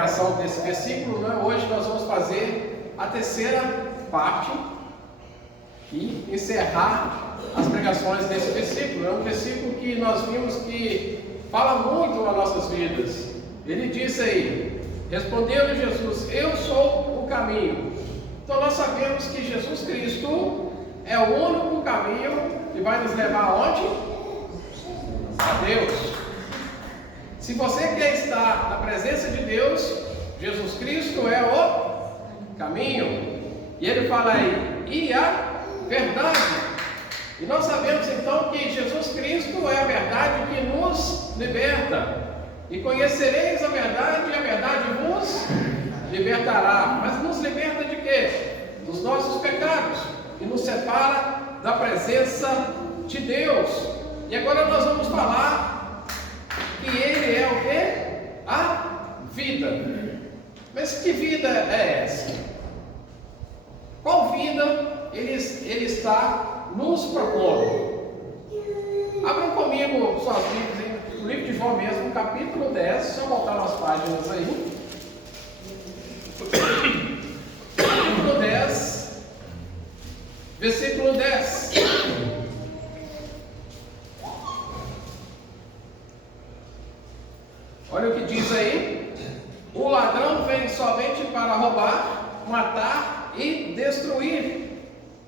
pregação desse versículo, né? Hoje nós vamos fazer a terceira parte e encerrar as pregações desse versículo. É um versículo que nós vimos que fala muito às nossas vidas. Ele diz aí, respondeu Jesus: eu sou o caminho. Então nós sabemos que Jesus Cristo é o único caminho que vai nos levar aonde? A Deus. Se você quer estar na presença de Deus, Jesus Cristo é o caminho. E ele fala aí, e a verdade. E nós sabemos então que Jesus Cristo é a verdade que nos liberta. E conhecereis a verdade, e a verdade vos libertará. Mas nos liberta de quê? Dos nossos pecados. E nos separa da presença de Deus. E agora nós vamos falar que Ele é o quê? A vida. Mas que vida é essa? Qual vida Ele está nos propondo? Abram comigo suas Bíblias, no livro de João mesmo, capítulo 10, só voltar umas páginas aí. Capítulo 10, versículo 10. Olha o que diz aí: o ladrão vem somente para roubar, matar e destruir.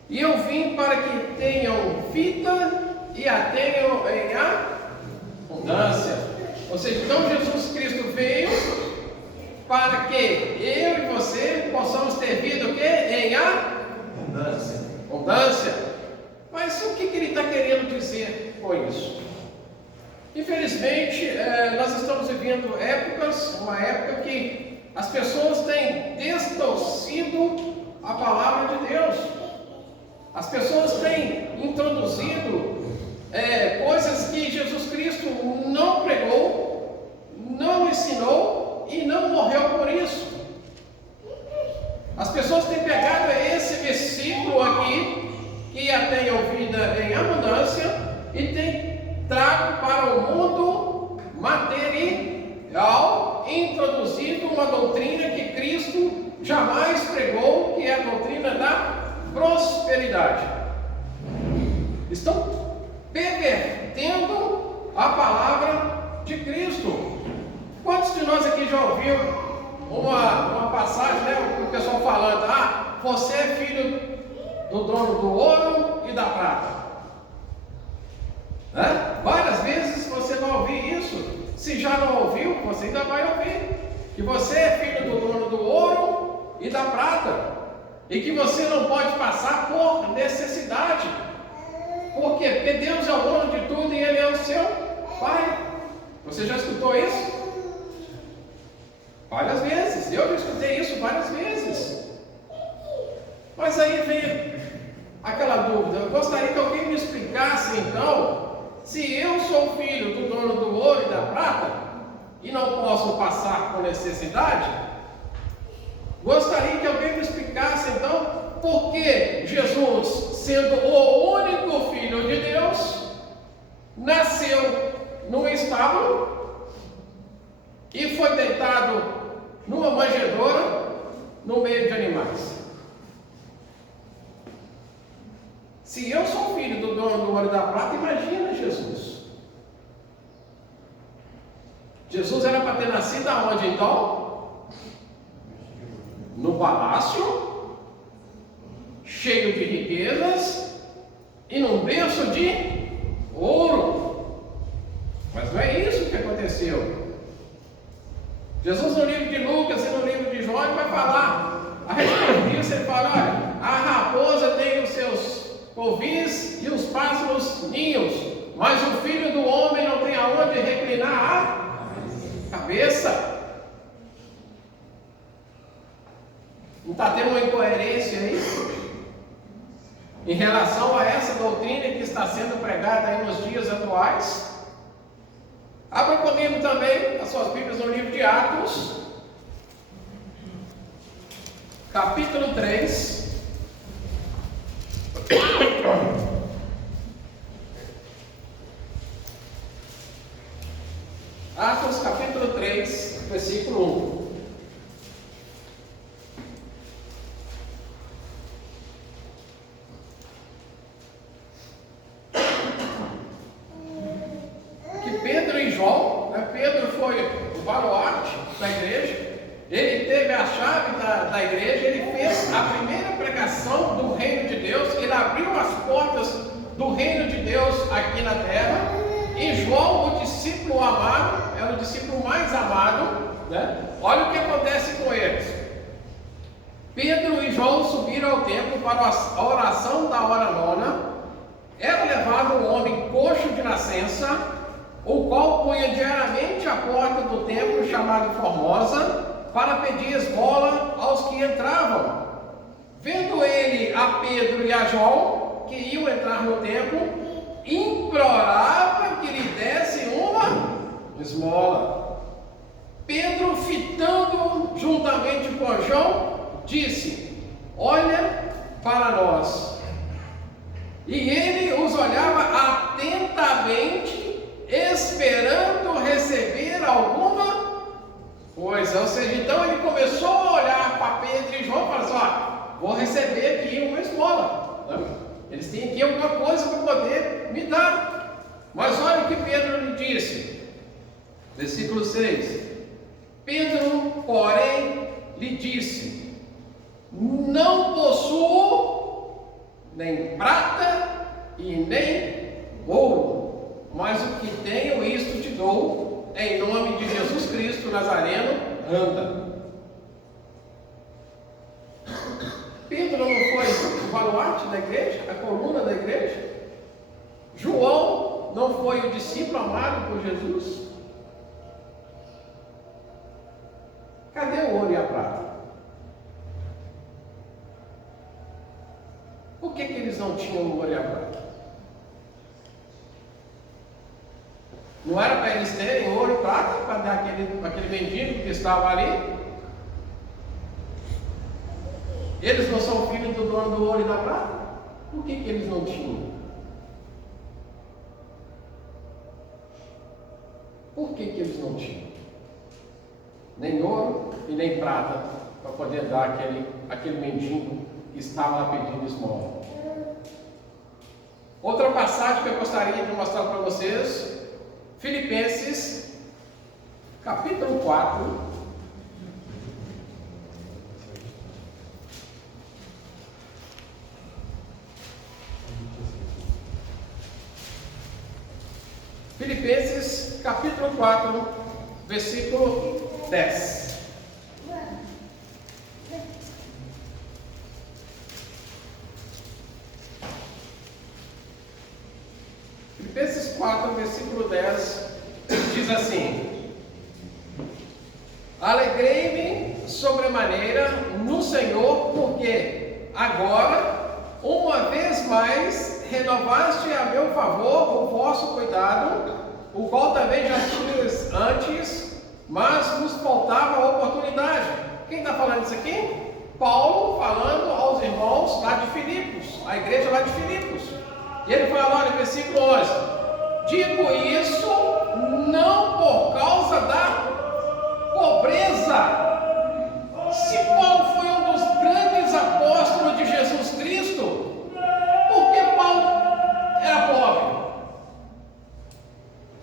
E eu vim para que tenham vida e a tenham em abundância. Ou seja, então Jesus Cristo veio para que eu e você possamos ter vida o quê? Em abundância. Abundância. Mas o que ele está querendo dizer com isso? Infelizmente, nós estamos vivendo uma época que as pessoas têm distorcido a palavra de Deus. As pessoas têm introduzido coisas que Jesus Cristo não pregou, não ensinou e não morreu por isso. As pessoas têm pegado esse versículo aqui, que a tenham vida em abundância, e têm trago para o mundo material, introduzindo uma doutrina que Cristo jamais pregou, que é a doutrina da prosperidade. Estão pervertendo a palavra de Cristo. Quantos de nós aqui já ouviu uma passagem, né, o pessoal falando: você é filho do dono do ouro e da prata? Várias vezes você vai ouvir isso. Se já não ouviu, você ainda vai ouvir. Que você é filho do dono do ouro e da prata. E que você não pode passar por necessidade. Por quê? Porque Deus é o dono de tudo e Ele é o seu Pai. Você já escutou isso? Várias vezes. Eu já escutei isso várias vezes. Mas aí vem aquela dúvida. Eu gostaria que alguém me explicasse então, se eu sou filho do dono do ouro e da prata e não posso passar por necessidade, gostaria que alguém me explicasse então por que Jesus, sendo o único Filho de Deus, nasceu num estábulo e foi deitado numa manjedoura no meio de animais. Se eu sou filho do dono do ouro e da prata, imagina Jesus. Jesus era para ter nascido aonde então? No palácio, cheio de riquezas e num berço de ouro. Mas não é isso que aconteceu. Jesus, no livro de Lucas e no livro de João, ele vai falar a respeito disso. Ele fala: olha, a raposa tem os seus covis e os pássaros ninhos, mas o Filho do Homem não tem aonde reclinar a cabeça. Não está tendo uma incoerência aí em relação a essa doutrina que está sendo pregada aí nos dias atuais? Abra comigo também as suas Bíblias no livro de Atos, capítulo 3. Atos capítulo 3, versículo 1. ele teve a chave da igreja, ele fez a primeira pregação do reino de Deus, ele abriu as portas do reino de Deus aqui na terra. E João, o discípulo amado, era o discípulo mais amado, né? Olha o que acontece com eles. Pedro e João subiram ao templo para a oração da hora nona. Era levado um homem coxo de nascença, o qual punha diariamente à porta do templo chamado Formosa, para pedir esmola aos que entravam. Vendo ele a Pedro e a João, que iam entrar no templo, implorava que lhe desse uma esmola. Pedro, fitando juntamente com João, disse: olha para nós. E ele os olhava atentamente, esperando receber alguma coisa. Ou seja, então ele começou a olhar para Pedro e João e falou assim: vou receber aqui uma esmola. Eles têm aqui alguma coisa para poder me dar. Mas olha o que Pedro lhe disse. Versículo 6. Pedro, porém, lhe disse: não possuo nem prata e nem ouro, mas o que tenho, isto te dou. Em nome de Jesus Cristo Nazareno, anda. Pedro não foi o baluarte da igreja, a coluna da igreja? João não foi o discípulo amado por Jesus? Cadê o ouro e a prata? Por que eles não tinham o ouro e a prata? Não era para eles terem ouro e prata para dar aquele mendigo que estava ali? Eles não são filhos do dono do ouro e da prata? Por que eles não tinham? Por que eles não tinham? Nem ouro e nem prata para poder dar aquele mendigo que estava lá pedindo esmola. Outra passagem que eu gostaria de mostrar para vocês, Filipenses, capítulo 4. Filipenses, capítulo 4, versículo 10. Filipenses 4, versículo 10, diz assim: alegrei-me sobremaneira no Senhor, porque agora, uma vez mais, renovaste a meu favor o vosso cuidado, o qual também já tinhas antes, mas nos faltava a oportunidade. Quem está falando isso aqui? Paulo falando aos irmãos lá de Filipos, a igreja lá de Filipos. E ele fala, olha, versículo 11: digo isso não por causa da pobreza. Se Paulo foi um dos grandes apóstolos de Jesus Cristo, por que Paulo era pobre?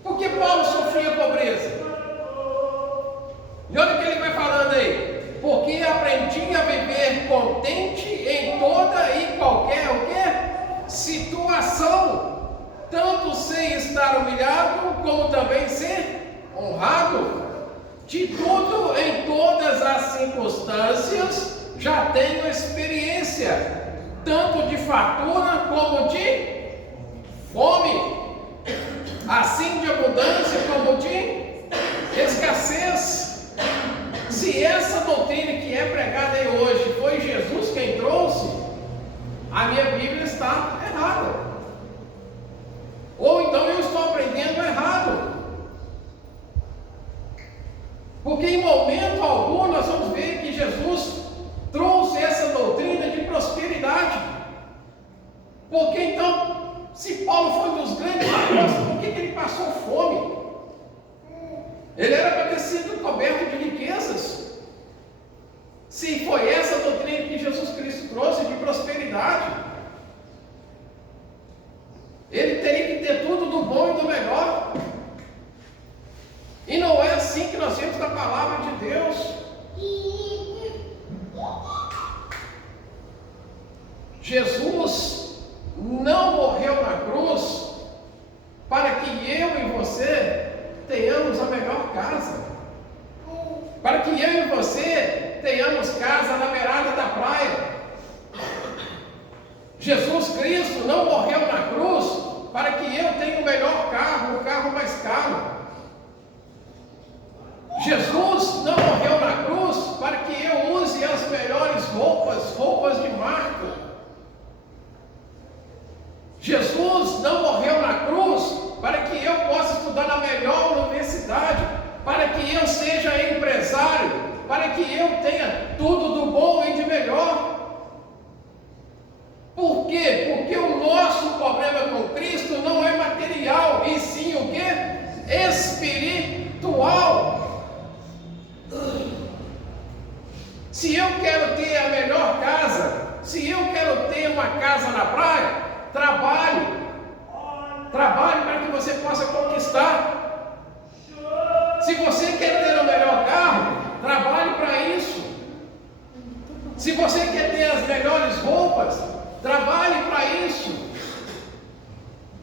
Por que Paulo sofria pobreza? E olha o que ele vai falando aí: porque aprendi a viver contente em toda e qualquer o quê? Situação, tanto sem estar humilhado, como também ser honrado. De tudo, em todas as circunstâncias, já tenho experiência, tanto de fartura como de fome, assim de abundância como de escassez. Se essa doutrina que é pregada aí hoje foi Jesus quem trouxe, a minha Bíblia está errada. Ou então eu estou aprendendo errado. Porque em momento algum nós vamos ver que Jesus trouxe essa doutrina de prosperidade. Porque então, se Paulo foi um dos grandes apóstolos, por que ele passou fome? Ele era para ter sido coberto de riquezas. Se foi essa a doutrina que Jesus Cristo trouxe de prosperidade, ele teria que ter tudo do bom e do melhor. E não é assim que nós vemos na palavra de Deus. casa na beirada da praia. Jesus Cristo não morreu na cruz para que eu tenha o melhor carro, o carro mais caro. Jesus não morreu na cruz para que eu use as melhores roupas de marca. Jesus não morreu na cruz para que eu possa estudar na melhor universidade, para que eu seja empresário, para que eu tenha tudo do bom e de melhor. Por quê? Porque o nosso problema com Cristo não é material, e sim o quê? Espiritual. Se eu quero ter a melhor casa, se eu quero ter uma casa na praia, trabalhe para que você possa conquistar. Se você quer ter o melhor carro, trabalhe para isso. Se você quer ter as melhores roupas, trabalhe para isso.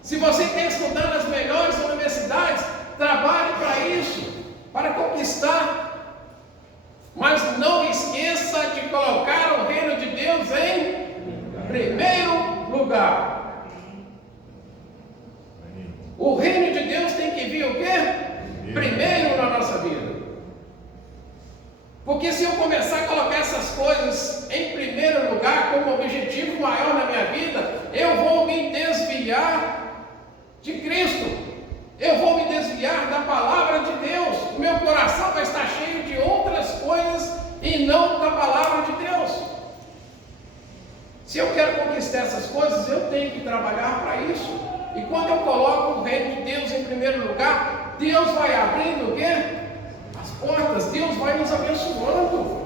Se você quer estudar nas melhores universidades, trabalhe para isso, para conquistar. Mas não esqueça de colocar o reino de Deus em primeiro lugar. O reino de Deus tem que vir o quê? Primeiro na nossa vida. Porque se eu começar a colocar essas coisas em primeiro lugar como objetivo maior na minha vida, eu vou me desviar de Cristo. Eu vou me desviar da palavra de Deus. O meu coração vai estar cheio de outras coisas e não da palavra de Deus. Se eu quero conquistar essas coisas, eu tenho que trabalhar para isso. E quando eu coloco o reino de Deus em primeiro lugar, Deus vai abrindo o quê? As portas, Deus vai nos abençoando.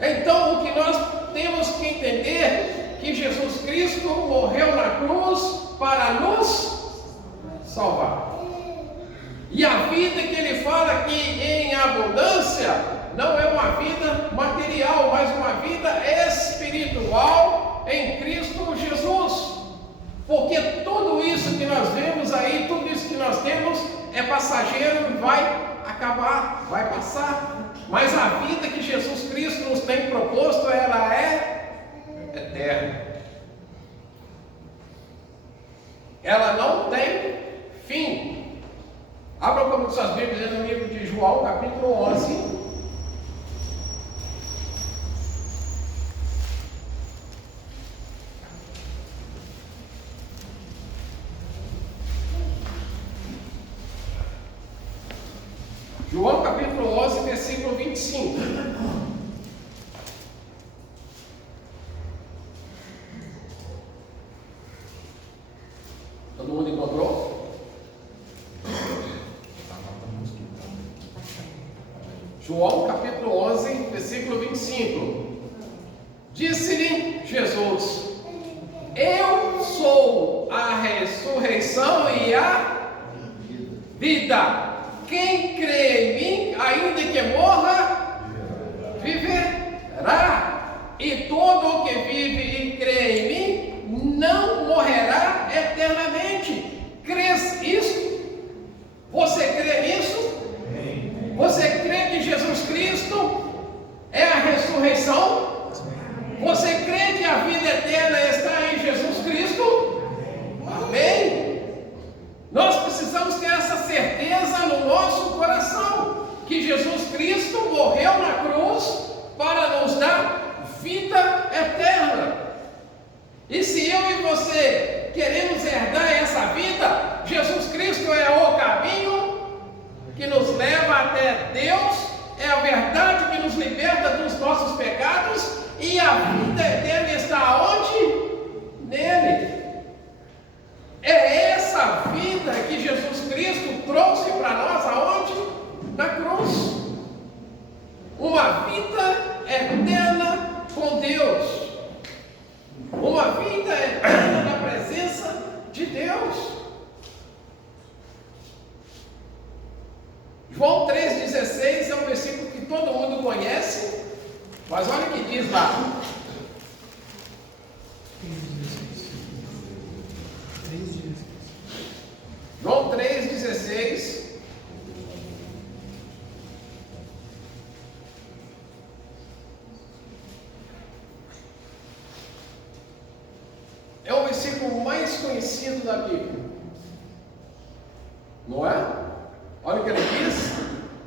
Então o que nós temos que entender, que Jesus Cristo morreu na cruz para nos salvar. E a vida que ele fala aqui em abundância, não é uma vida material, mas uma vida espiritual em Cristo Jesus. Porque tudo isso que nós vemos aí, tudo isso que nós temos é passageiro e vai acabar, vai passar. Mas a vida que Jesus Cristo nos tem proposto, ela é eterna. Ela não tem fim. Abra como suas Bíblias no livro de João, capítulo 11. João capítulo 11, versículo 25. Todo mundo encontrou? João capítulo 11, versículo 25. Disse-lhe Jesus: Eu sou a ressurreição e a vida. Quem crê em mim, ainda que morra, viverá. E todo o que vive e crê em mim, não morrerá eternamente. Crês isso? Você crê nisso? Você crê que Jesus Cristo é a ressurreição? Você crê que a vida eterna está em Jesus Cristo? Amém? Nós precisamos ter essa certeza no nosso coração, que Jesus Cristo morreu na cruz para nos dar vida eterna. E se eu e você queremos herdar essa vida, Jesus Cristo é o caminho que nos leva até Deus, é a verdade que nos liberta dos nossos pecados, e a vida eterna está onde? Nele. É essa vida que Jesus Cristo trouxe para nós aonde? Na cruz. Uma vida eterna com Deus. Uma vida eterna na presença de Deus. João 3,16 é um versículo que todo mundo conhece, mas olha o que diz lá. João 3,16. mais conhecido da Bíblia. Não é? Olha o que ele diz.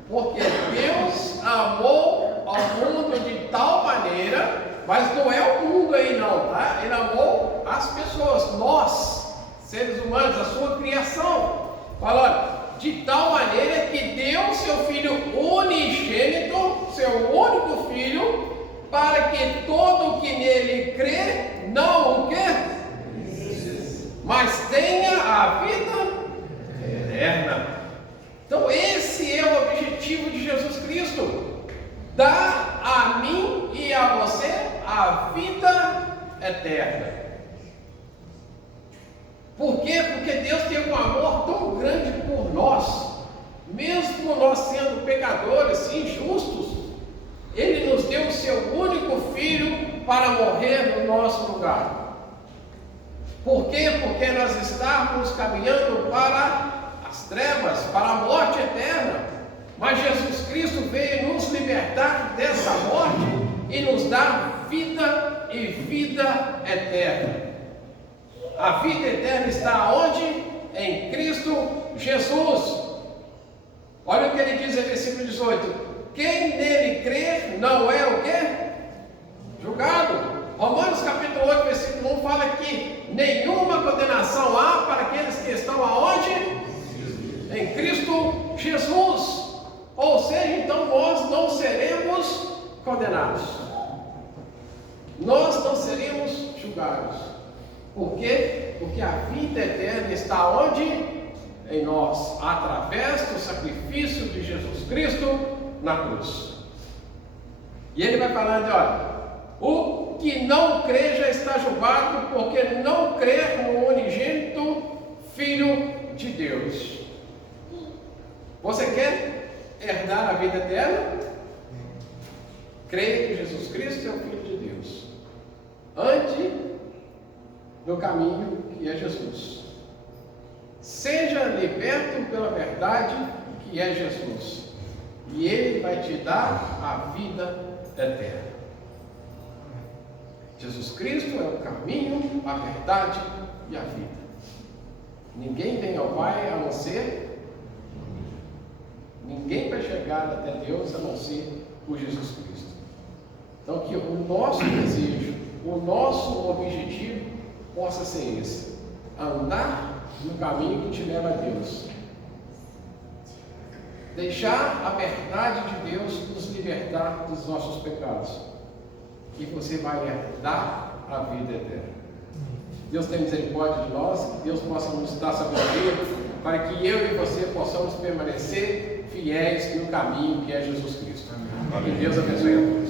Porque Deus amou ao mundo de tal maneira, mas não é o mundo aí não, tá? Ele amou as pessoas, nós, seres humanos, a sua criação. Fala, olha, de tal maneira que deu seu Filho unigênito, seu único Filho, para que todo o que nele crê, não o quê? Mas tenha a vida eterna. Então esse é o objetivo de Jesus Cristo, dar a mim e a você a vida eterna. Por quê? Porque Deus tem um amor tão grande por nós, mesmo nós sendo pecadores, injustos, Ele nos deu o seu único Filho para morrer no nosso lugar. Por quê? Porque nós estávamos caminhando para as trevas, para a morte eterna. Mas Jesus Cristo veio nos libertar dessa morte e nos dar vida e vida eterna. A vida eterna está onde? Em Cristo Jesus. Olha o que ele diz em versículo 18: quem nele crer não é o quê? Julgado. Romanos capítulo 8, versículo 1 fala que nenhuma condenação há para aqueles que estão aonde? Em Cristo Jesus. Ou seja, então nós não seremos condenados, nós não seremos julgados. Por quê? Porque a vida eterna está onde? Em nós, através do sacrifício de Jesus Cristo na cruz. E ele vai falando, olha, o que não crê já está julgado, porque não crê no unigênito Filho de Deus. Você quer herdar a vida eterna? Creia que Jesus Cristo é o Filho de Deus. Ande no caminho que é Jesus. Seja liberto pela verdade que é Jesus. E Ele vai te dar a vida eterna. Jesus Cristo é o caminho, a verdade e a vida. Ninguém vem ao Pai a não ser. Ninguém vai chegar até Deus a não ser por Jesus Cristo. Então que o nosso desejo, o nosso objetivo possa ser esse: andar no caminho que te leva a Deus. Deixar a verdade de Deus nos libertar dos nossos pecados. E você vai herdar a vida eterna. Deus tem misericórdia de nós, que Deus possa nos dar sabedoria, para que eu e você possamos permanecer fiéis no caminho que é Jesus Cristo. Que Deus abençoe a todos.